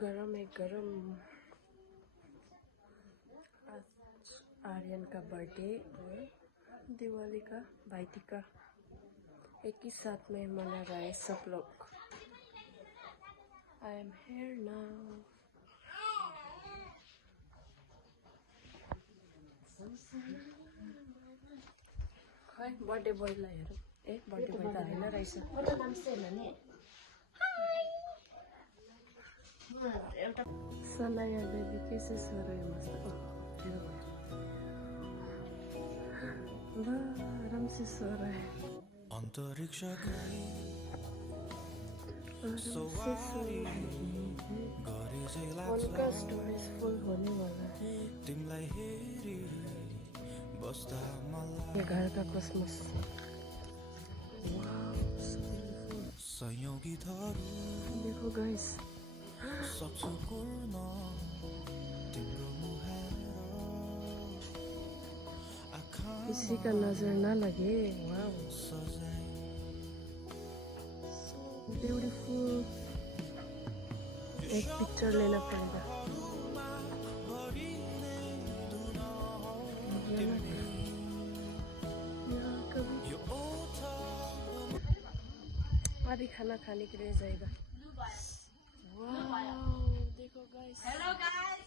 गरम है गरम। आज आर्यन का बर्थडे और दिवाली का भाई टीका एक ही साथ में मना रहा है सब लोग। I am here now. खै बर्थडे बोयलाई हेरौँ। ए बर्थडे बोय त होइन रहेछ। सनाया बेबी कैसे सो रहे हैं मस्त। आराम से सो रहा है। उनका स्टोरेज फुल होने वाला है। ये घर का कॉस्मोस। देखो गाइस, किसी का नजर ना लगे। वाव, ब्यूटीफुल। एक पिक्चर लेना पड़ेगा। अभी खाना खाने के लिए जाएगा। वाव, देखो guys. Hello guys,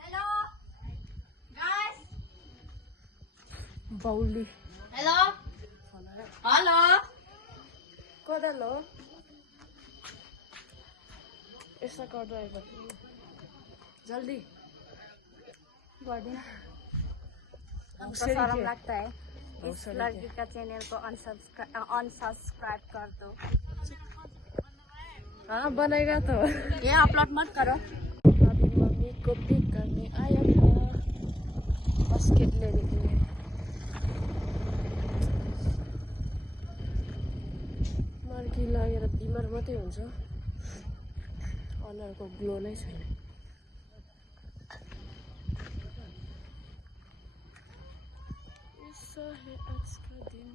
hello guys. बाउली। हेलो हेलो कदलो ऐसा कर दो एक बार जल्दी। हमको शर्म लगता है। इस लड़की का चैनल को अनसब्सक्राइब कर दो। हाँ बनेगा तो। ये अपलोड मत करो। अभी मम्मी को पिक करने आया था बास्केट लेने के लिए। मर्की लागेर बिमार मात्रै हुन्छ, अनुहारको ग्लो नै छैन। ऐसा है आज का दिन।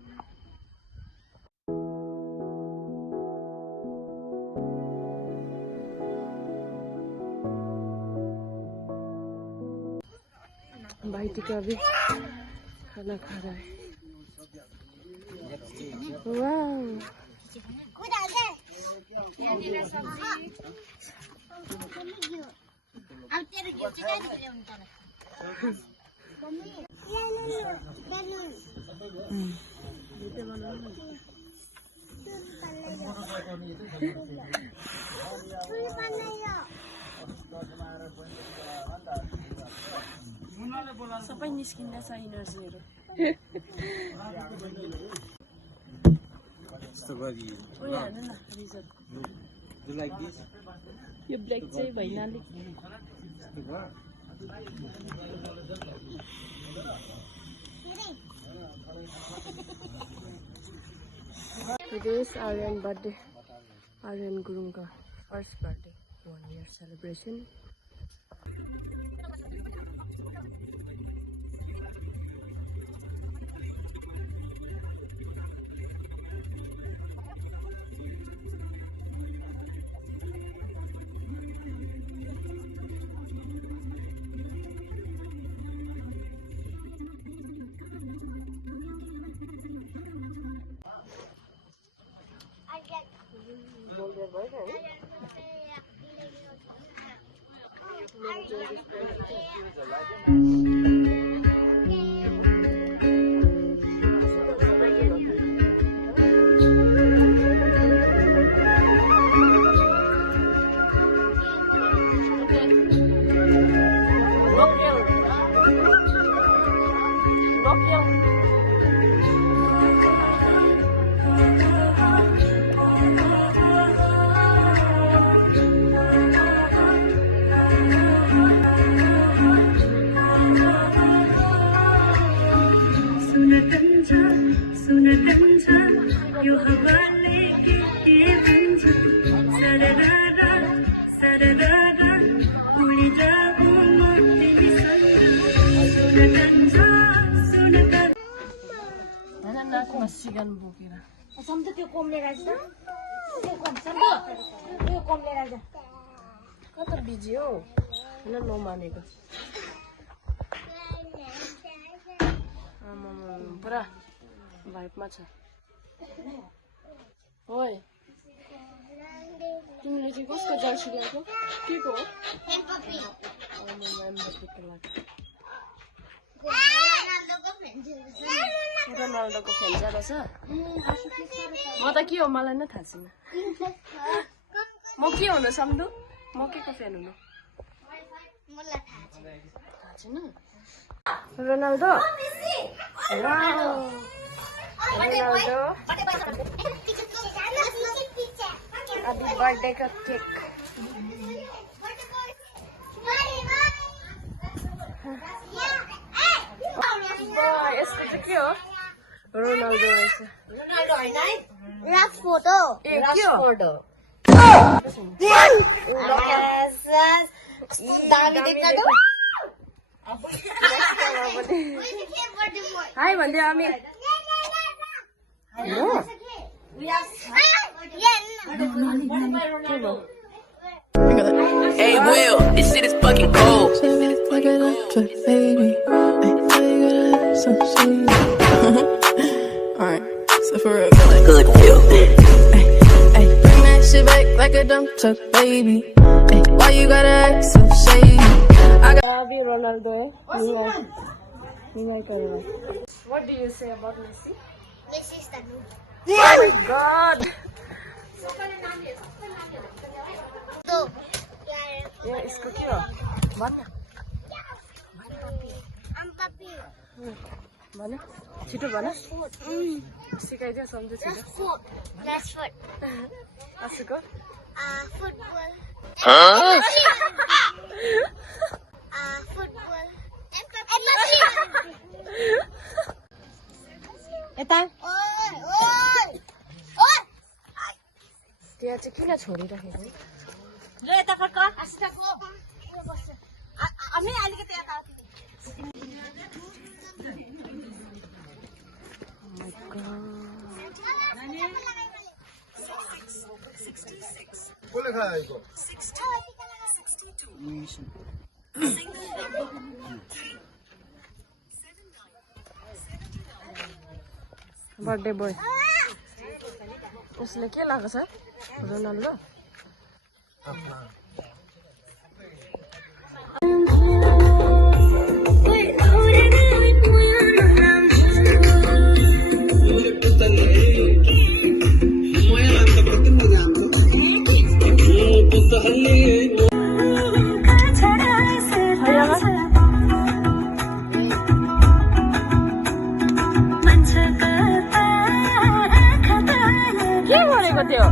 भाई टीका भी खाना खा रहा है। वाह, सबै निस्किँदैछ इनर्जीहरू। यो ब्ल्याक चाहिँ भैनाले Today's Aryan birthday. Aryan Gurungka first birthday, 1 year celebration. Masigan bukira. Sampai tu kom le raja. Kom sampai. Tu kom le raja. कता बिजी हो होइन नमानेको पुरा भाइपमा छ ओइ तिमीले चाहिँ कसको जर्सी ल्याएको के को रोनाल्डोको फ्यान ज्यादा छ म त के हो मलाई नै थाहा छैन म के हुनु सम्झु म के को फ्यान हुनु थाहा छैन रोनाल्डो रोनाल्डो अभी बर्थडे का केक यसको चाहिँ के हो रोनाल्डो रहेछ रोनाल्डो होइन है राख फोटो ए के हो दामी देख्न त हाय भन्दै हामी Hey Will, this shit is fucking cold. Like it up to baby. Hey, you gotta have some sweet. Alright, so for real. Good feel. Hey, bring that shit back like a dump truck, baby. Hey, why you gotta act so shady? I got अभी Ronaldo है निगाह करेगा What do you say about Messi? Messi is the noob. Oh my God! तो ये इसको क्या भन Mbappe. भन छिटो भन सिकाइदियो सम्झु छिटो Rashford. आसुको Football. Football. यता त्यहाँ चाहिँ किन छोडिराखेको ल यता फर्क आसिताको हामी अलिकति यता कसले खायो आइको बर्थडे बोय उसले के लगाएको छ रोनाल्डो के भनेको त्यो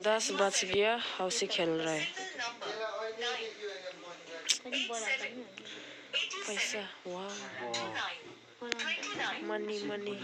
10 बज गया हौसी खेल रहा है पैसा वाह मनी मनी